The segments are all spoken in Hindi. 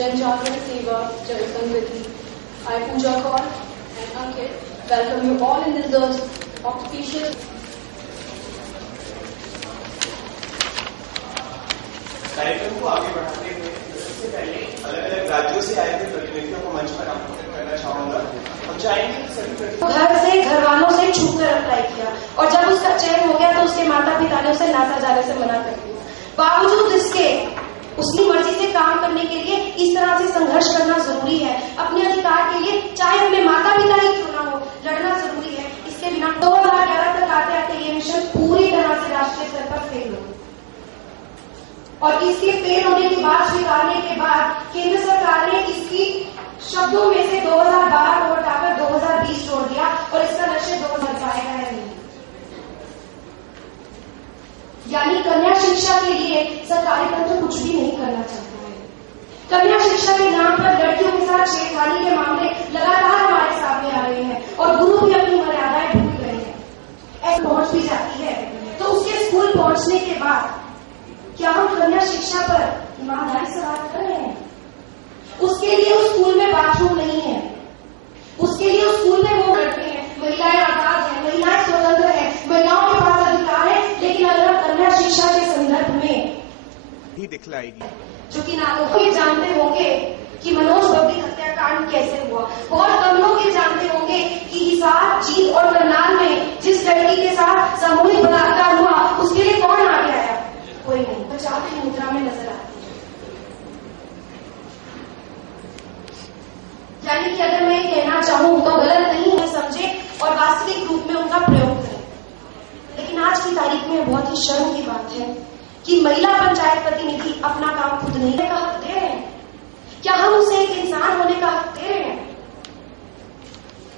जनजागरण सेवा जनसंगति. I, Pooja Kaur and Ankit, welcome you all in this official. कार्यक्रम को आगे बढ़ाते हुए सबसे पहले अलग अलग राज्यों से आए हुए प्रतिनिधियों को मंच पर आमंत्रित करना चाहूंगा. हम चाहेंगे कि सभी घर से घर वालों से छूट कर अप्लाई किया और जब उसका चयन हो गया तो उसके माता पिता ने उसे नासा जाने से मना कर दिया. बावजूद इसके उसकी मर्जी से काम करने के लिए इस तरह से संघर्ष करना जरूरी है. अपने अधिकार के लिए चाहे अपने माता पिता ही क्यों ना हो लड़ना जरूरी है. इसके बिना 2011 तक आते आते ये मिशन पूरी तरह से राष्ट्रीय स्तर पर फेल हो और इसके फेल होने की बात स्वीकारने के बाद केंद्र सरकार ने इसकी शब्दों में से 2012 को हटाकर 2020 जोड़ दिया और इसका लक्ष्य 2000 पाएगा है नहीं. यानी कन्या शिक्षा के लिए सरकारी तंत्र कुछ भी नहीं करना चाहता है. कन्या शिक्षा के नाम पर लड़कियों के साथ छेड़खानी के मामले लगातार हमारे सामने आ रहे हैं और गुरु भी अपनी मर्यादाएं भूल गए हैं. ऐसी पहुंच भी जाती है तो उसके स्कूल पहुंचने के बाद क्या हम कन्या शिक्षा पर ईमानदारी से बात कर रहे हैं? उसके लिए उस स्कूल में बाथरूम नहीं है. उसके लिए उस स्कूल में वो लड़के हैं. महिलाएं आजाद हैं, महिलाएं स्वतंत्र हैं, महिलाओं के पास अधिकार है. लेकिन अगर हम कन्या शिक्षा के संदर्भ में ही दिखलाएगी जो कि ना तो ये जानते होंगे कि मनोज बबली हत्याकांड कैसे हुआ. बहुत कम लोग ये जानते होंगे कि हिसार, जीत और करनाल में जिस लड़की के साथ सामूहिक बलात्कार हुआ उसके लिए कौन आगे आया? कोई नहीं. बचाव की मुद्रा में नजर आती है. यानी कि अगर मैं कहना चाहूं तो गलत नहीं है समझे और वास्तविक रूप में उनका प्रयोग करें. लेकिन आज की तारीख में बहुत ही शर्म की बात है कि महिला पंचायत प्रतिनिधि अपना काम खुद नहीं का हक दे रहे हैं. क्या हम उसे एक इंसान होने का हक दे रहे हैं?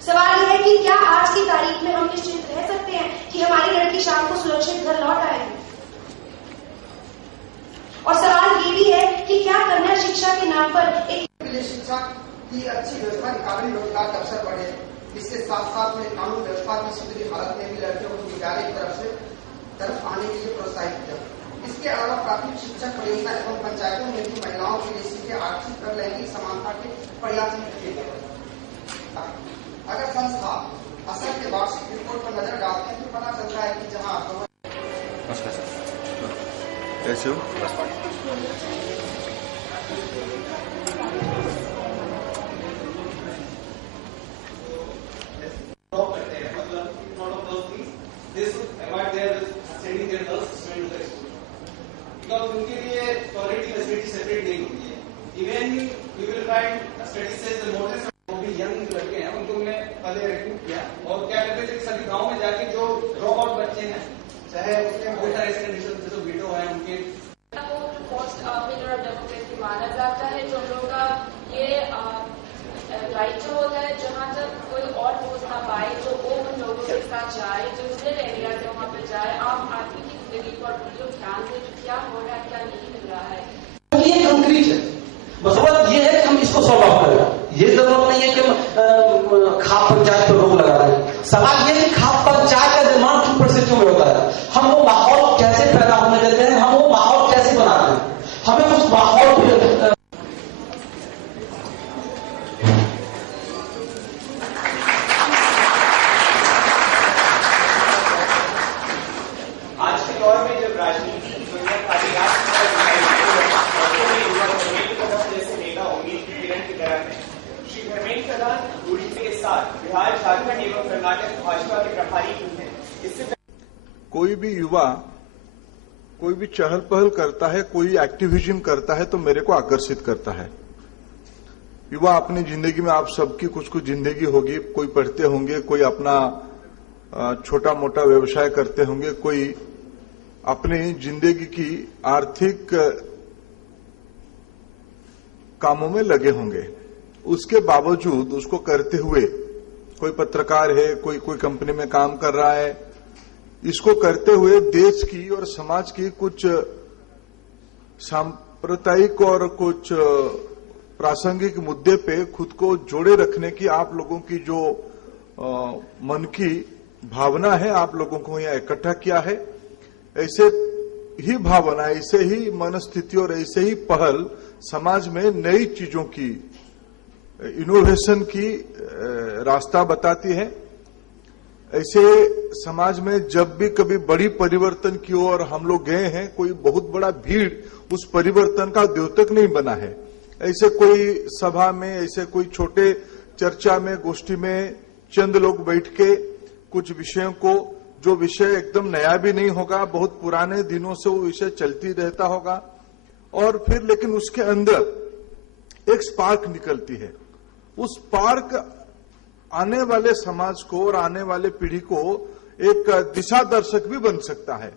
सवाल यह है कि क्या आज की तारीख में हम निश्चित रह सकते हैं कि हमारी लड़की शाम को सुरक्षित घर लौट आएगी? और सवाल ये भी है कि क्या कन्या शिक्षा के नाम पर एक शिक्षा की अच्छी व्यवस्था निकाली रोजगार के अवसर बढ़े. इसके साथ साथ में कानून व्यवस्था की सुधरी हालत में भी लड़कियों को विद्यालय की तरफ आने के लिए प्रोत्साहित किया. इसके अलावा प्राथमिक शिक्षा परियोजना एवं पंचायतों में भी महिलाओं के लिए सीधे आर्थिक और लैंगिक समानता के प्रयास किए गए. अगर संस्था असर के वार्षिक रिपोर्ट पर नजर डालते हैं तो पता चलता है कि जहाँ कैसे हो उनके लिए टॉयलेट की फैसिलिटी सेपरेट नहीं होती है. Even you will find study says the motive वो भी यंग लड़के हैं उनको हमने पहले रिक्रूट किया और क्या करते थे सभी गांव में जाके जो ड्रॉप आउट बच्चे हैं चाहे उसके कोई तरह ऐसे कंडीशन जैसे वीडियो है उनके फर्स्ट पिलर ऑफ डेमोक्रेसी माना जाता है. जो हम लोग का ये राइट जो होता है जहाँ तक कोई और पोस्ट ना पाए जो वो उन लोगों के साथ जाए जो रूरल एरिया से वहाँ पर जाए आम आदमी की जिंदगी पर जो ध्यान से क्या हो रहा है क्या नहीं मिल रहा है. ये कंक्रीट है. बस बात ये है कि हम इसको सॉल्व आउट करें. ये जरूरत नहीं है कि हम खाप पंचायत पर रोक लगा रहे हैं. सवाल ये है कि खाप पंचायत का निर्माण किन परिस्थितियों में होता है. हम वो माहौल कैसे पैदा होने देते हैं, हम वो माहौल कैसे बनाते हैं. हमें उस माहौल बिहार, झारखंड एवं कर्नाटक भाजपा के प्रभारी हैं. इससे कोई भी युवा कोई भी चहल पहल करता है, कोई एक्टिविज्म करता है तो मेरे को आकर्षित करता है. युवा अपनी जिंदगी में आप सबकी कुछ कुछ जिंदगी होगी. कोई पढ़ते होंगे, कोई अपना छोटा मोटा व्यवसाय करते होंगे, कोई अपनी जिंदगी की आर्थिक कामों में लगे होंगे. उसके बावजूद उसको करते हुए कोई पत्रकार है, कोई कंपनी में काम कर रहा है, इसको करते हुए देश की और समाज की कुछ सांप्रदायिक और कुछ प्रासंगिक मुद्दे पे खुद को जोड़े रखने की आप लोगों की जो मन की भावना है, आप लोगों को यहाँ इकट्ठा किया है। ऐसे ही भावना, ऐसे ही मनस्थिति और ऐसे ही पहल समाज में नई चीजों की, इनोवेशन की रास्ता बताती है। ऐसे समाज में जब भी कभी बड़ी परिवर्तन की ओर हम लोग गए हैं, कोई बहुत बड़ा भीड़ उस परिवर्तन का द्योतक नहीं बना है। ऐसे कोई सभा में, ऐसे कोई छोटे चर्चा में, गोष्ठी में चंद लोग बैठ के कुछ विषयों को, जो विषय एकदम नया भी नहीं होगा, बहुत पुराने दिनों से वो विषय चलती रहता होगा, और फिर लेकिन उसके अंदर एक स्पार्क निकलती है। उस स्पार्क आने वाले समाज को और आने वाले पीढ़ी को एक दिशा दर्शक भी बन सकता है।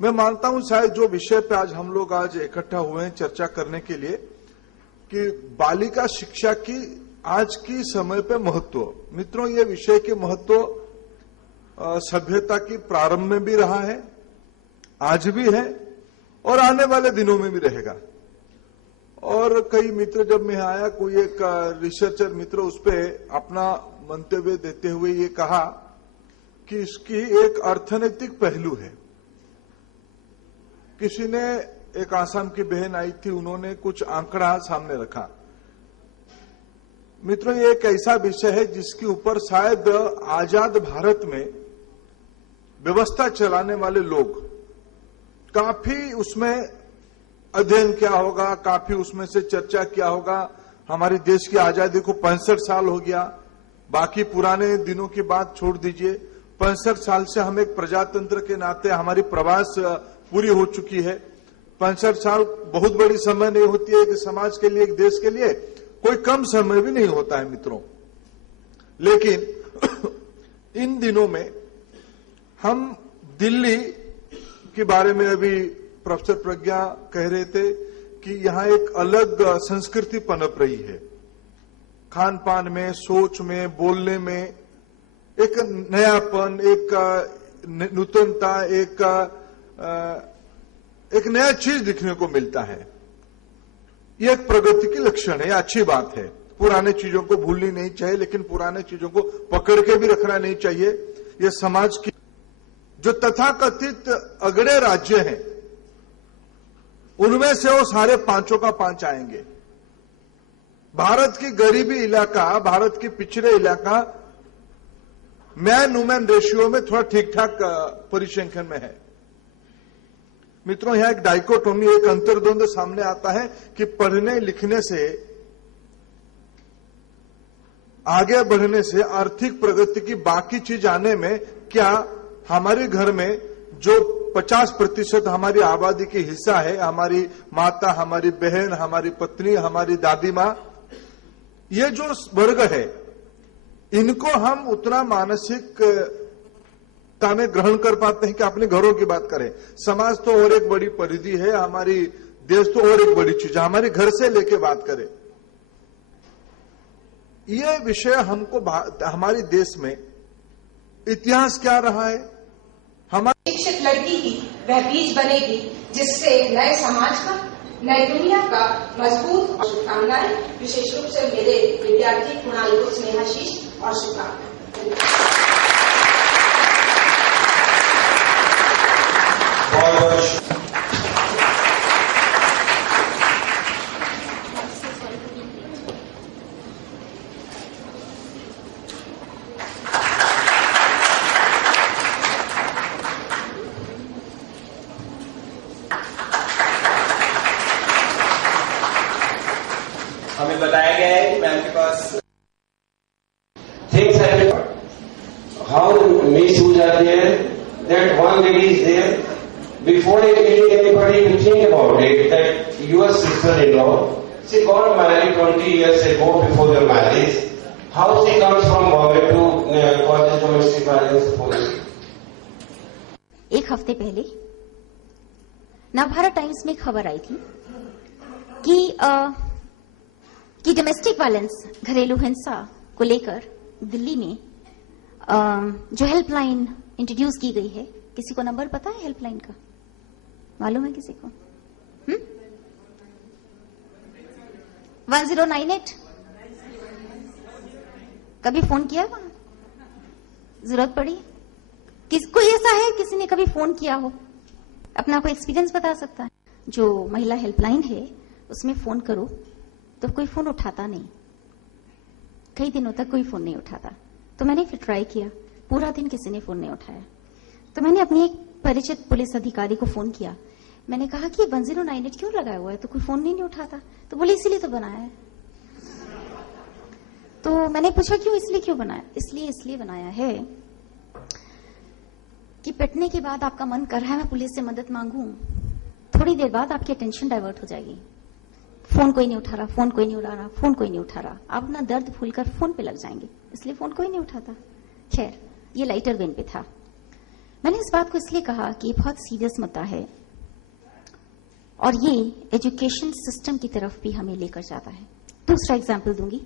मैं मानता हूं शायद जो विषय पे आज हम लोग आज इकट्ठा हुए हैं चर्चा करने के लिए, कि बालिका शिक्षा की आज की समय पे महत्व। मित्रों, ये विषय के महत्व सभ्यता की प्रारंभ में भी रहा है, आज भी है और आने वाले दिनों में भी रहेगा। और कई मित्र, जब मैं आया, कोई एक रिसर्चर मित्र उस पर अपना मंतव्य देते हुए ये कहा कि इसकी एक अर्थनैतिक पहलू है। किसी ने, एक आसाम की बहन आई थी, उन्होंने कुछ आंकड़ा सामने रखा। मित्रों, ये एक ऐसा विषय है जिसके ऊपर शायद आजाद भारत में व्यवस्था चलाने वाले लोग काफी उसमें अध्ययन किया होगा, काफी उसमें से चर्चा किया होगा। हमारे देश की आजादी को 65 साल हो गया, बाकी पुराने दिनों की बात छोड़ दीजिए। 65 साल से हम एक प्रजातंत्र के नाते हमारी प्रवास पूरी हो चुकी है। 65 साल बहुत बड़ी समय नहीं होती है, एक समाज के लिए, एक देश के लिए कोई कम समय भी नहीं होता है मित्रों। लेकिन इन दिनों में हम दिल्ली के बारे में, अभी प्रोफेसर प्रज्ञा कह रहे थे कि यहां एक अलग संस्कृति पनप रही है, खान पान में, सोच में, बोलने में एक नयापन, एक नूतनता, एक नया चीज दिखने को मिलता है। यह एक प्रगति की लक्षण है, अच्छी बात है। पुराने चीजों को भूलनी नहीं चाहिए, लेकिन पुराने चीजों को पकड़ के भी रखना नहीं चाहिए। यह समाज की जो तथाकथित अगड़े राज्य हैं, उनमें से वो सारे पांचों का पांच आएंगे। भारत की गरीबी इलाका, भारत की पिछड़े इलाका मैन वुमेन रेशियो में थोड़ा ठीक ठाक परिसंख्यन में है। मित्रों, यहां एक डाइकोटोमी, एक अंतर्द्वंद सामने आता है कि पढ़ने लिखने से, आगे बढ़ने से, आर्थिक प्रगति की बाकी चीज आने में, क्या हमारे घर में जो 50% हमारी आबादी की हिस्सा है, हमारी माता, हमारी बहन, हमारी पत्नी, हमारी दादी मां, ये जो वर्ग है, इनको हम उतना मानसिकता में ग्रहण कर पाते हैं कि अपने घरों की बात करें। समाज तो और एक बड़ी परिधि है, हमारी देश तो और एक बड़ी चीज है, हमारे घर से लेके बात करें। ये विषय हमको, हमारे देश में इतिहास क्या रहा है, हमारी शिक्षित लड़की की वह बीज बनेगी जिससे नए समाज का, नई दुनिया का मजबूत। शुभकामनाएं विशेष रूप से मेरे विद्यार्थी कुणाल को स्नेहाशीष और शुभकामनाएं। हमें बताया गया है कि मैम के पास things happen. How misuse are there? That one lady is there. Before letting anybody to think about it, that your sister-in-law, she got married 20 years ago before the marriage. How she comes from Bombay to cause domestic violence police? एक हफ्ते पहले नवभारत टाइम्स में खबर आई थी कि डोमेस्टिक वायलेंस, घरेलू हिंसा को लेकर दिल्ली में जो हेल्पलाइन इंट्रोड्यूस की गई है। किसी को नंबर पता है हेल्पलाइन का? मालूम है किसी को? 1098। कभी फोन किया वहां? जरूरत पड़ी? कोई ऐसा है किसी ने कभी फोन किया हो, अपना कोई एक्सपीरियंस बता सकता है? जो महिला हेल्पलाइन है उसमें फोन करो तो कोई फोन उठाता नहीं, कई दिनों तक कोई फोन नहीं उठाता। तो मैंने फिर ट्राई किया, पूरा दिन किसी ने फोन नहीं उठाया। तो मैंने अपनी एक परिचित पुलिस अधिकारी को फोन किया, मैंने कहा कि 1098 क्यों लगाया हुआ है, तो कोई फोन नहीं उठाता। तो बोले इसीलिए तो बनाया है। तो मैंने पूछा क्यों, इसलिए क्यों बनाया? इसलिए बनाया है कि पिटने के बाद आपका मन कर रहा है मैं पुलिस से मदद मांगू, थोड़ी देर बाद आपकी अटेंशन डाइवर्ट हो जाएगी, फोन कोई नहीं उठा रहा, फोन कोई नहीं उठा रहा, फोन कोई नहीं उठा रहा, आप अपना दर्द भूलकर फोन पे लग जाएंगे, इसलिए फोन कोई नहीं उठाता। खैर, ये लाइटर वेन पे था। मैंने इस बात को इसलिए कहा कि ये बहुत सीरियस मुद्दा है और ये एजुकेशन सिस्टम की तरफ भी हमें लेकर जाता है। दूसरा एग्जाम्पल दूंगी।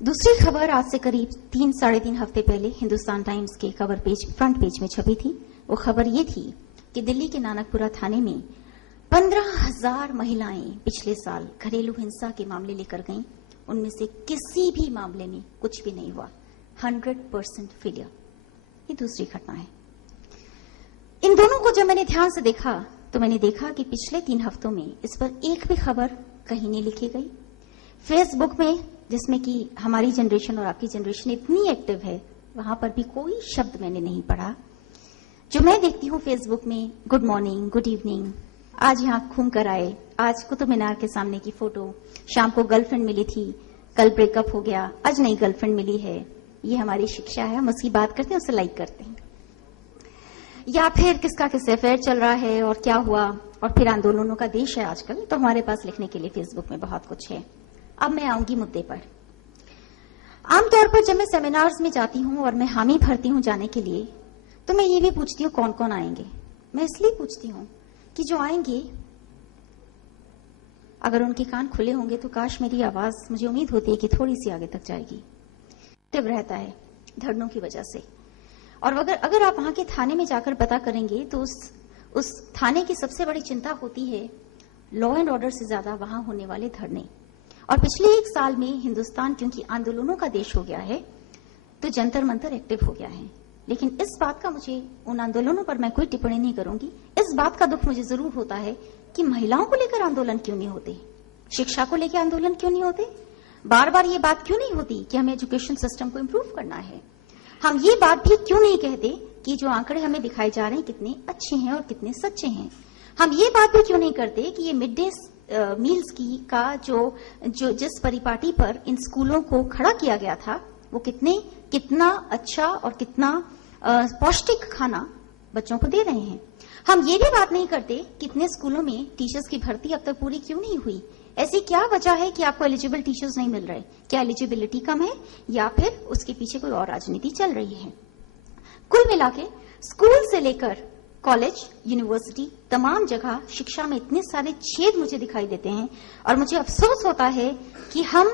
दूसरी खबर आज से करीब 3-3.5 हफ्ते पहले हिंदुस्तान टाइम्स के कवर पेज, फ्रंट पेज में छपी थी। वो खबर ये थी कि दिल्ली के नानकपुरा थाने में 15,000 महिलाएं पिछले साल घरेलू हिंसा के मामले लेकर गईं। उनमें से किसी भी मामले में कुछ भी नहीं हुआ, 100% फेलियर। ये दूसरी घटना है। इन दोनों को जब मैंने ध्यान से देखा तो मैंने देखा कि पिछले 3 हफ्तों में इस पर एक भी खबर कहीं नहीं लिखी गई। फेसबुक में, जिसमें कि हमारी जनरेशन और आपकी जनरेशन इतनी एक्टिव है, वहां पर भी कोई शब्द मैंने नहीं पढ़ा। जो मैं देखती हूँ फेसबुक में, गुड मॉर्निंग, गुड इवनिंग, आज यहाँ घूम कर आए, आज कुतुब मीनार के सामने की फोटो, शाम को गर्लफ्रेंड मिली थी, कल ब्रेकअप हो गया, आज नई गर्लफ्रेंड मिली है। ये हमारी शिक्षा है, हम उसकी बात करते हैं, उसे लाइक करते हैं। या फिर किसका किससे अफेयर चल रहा है और क्या हुआ, और फिर आंदोलनों का देश है आजकल, तो हमारे पास लिखने के लिए फेसबुक में बहुत कुछ है। अब मैं आऊंगी मुद्दे पर। आमतौर पर जब मैं सेमिनार्स में जाती हूं और मैं हामी भरती हूं जाने के लिए, तो मैं ये भी पूछती हूँ कौन कौन आएंगे। मैं इसलिए पूछती हूँ कि जो आएंगे, अगर उनके कान खुले होंगे तो काश मेरी आवाज, मुझे उम्मीद होती है कि थोड़ी सी आगे तक जाएगी। टिव रहता है धरनों की वजह से। और अगर आप वहां के थाने में जाकर पता करेंगे तो उस थाने की सबसे बड़ी चिंता होती है लॉ एंड ऑर्डर से ज्यादा वहां होने वाले धरने। और पिछले 1 साल में हिंदुस्तान क्योंकि आंदोलनों का देश हो गया है तो जंतर मंतर एक्टिव हो गया है। लेकिन इस बात का, मुझे उन आंदोलनों पर मैं कोई टिप्पणी नहीं करूंगी, इस बात का दुख मुझे जरूर होता है कि महिलाओं को लेकर आंदोलन क्यों नहीं होते, शिक्षा को लेकर आंदोलन क्यों नहीं होते, बार बार ये बात क्यों नहीं होती कि हमें एजुकेशन सिस्टम को इम्प्रूव करना है। हम ये बात भी क्यों नहीं कहते कि जो आंकड़े हमें दिखाए जा रहे हैं कितने अच्छे हैं और कितने सच्चे हैं। हम ये बात भी क्यों नहीं करते कि ये मिड डे मील्स की का जो जिस परिपाटी पर इन स्कूलों को खड़ा किया गया था, वो कितना अच्छा और कितना पौष्टिक खाना बच्चों को दे रहे हैं। हम ये भी बात नहीं करते कितने स्कूलों में टीचर्स की भर्ती अब तक पूरी क्यों नहीं हुई। ऐसी क्या वजह है कि आपको एलिजिबल टीचर्स नहीं मिल रहे? क्या एलिजिबिलिटी कम है या फिर उसके पीछे कोई और राजनीति चल रही है? कुल मिला के स्कूल से लेकर कॉलेज, यूनिवर्सिटी, तमाम जगह शिक्षा में इतने सारे छेद मुझे दिखाई देते हैं और मुझे अफसोस होता है कि हम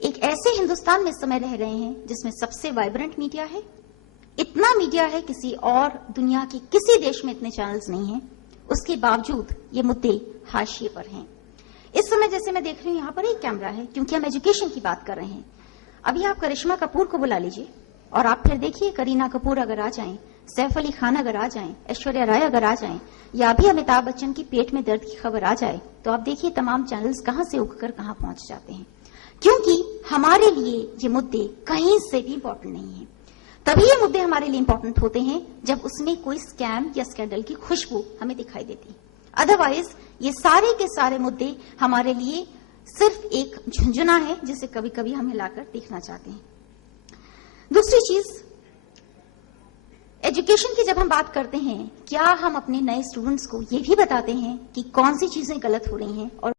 एक ऐसे हिंदुस्तान में इस समय रह रहे हैं जिसमें सबसे वाइब्रेंट मीडिया है। इतना मीडिया है, किसी और दुनिया के किसी देश में इतने चैनल्स नहीं हैं। उसके बावजूद ये मुद्दे हाशिए पर हैं। इस समय जैसे मैं देख रही हूं, यहाँ पर एक कैमरा है क्योंकि हम एजुकेशन की बात कर रहे हैं। अभी आप करिश्मा कपूर को बुला लीजिए और आप फिर देखिए करीना कपूर अगर आ जाएं, सैफ अली खान अगर आ जाएं, ऐश्वर्या राय अगर आ जाएं, या अभी अमिताभ बच्चन की पेट में दर्द की खबर आ जाए, तो आप देखिए तमाम चैनल्स कहां से उगकर कहां पहुंच जाते हैं। क्योंकि हमारे लिए ये मुद्दे कहीं से भी इंपॉर्टेंट नहीं है। तभी ये मुद्दे हमारे लिए इंपॉर्टेंट होते हैं जब उसमें कोई स्कैम या स्कैंडल की खुशबू हमें दिखाई देती। अदरवाइज ये सारे के सारे मुद्दे हमारे लिए सिर्फ एक झुंझुना है जिसे कभी कभी हम हिलाकर देखना चाहते हैं। दूसरी चीज, एजुकेशन की जब हम बात करते हैं, क्या हम अपने नए स्टूडेंट्स को ये भी बताते हैं कि कौन सी चीजें गलत हो रही हैं और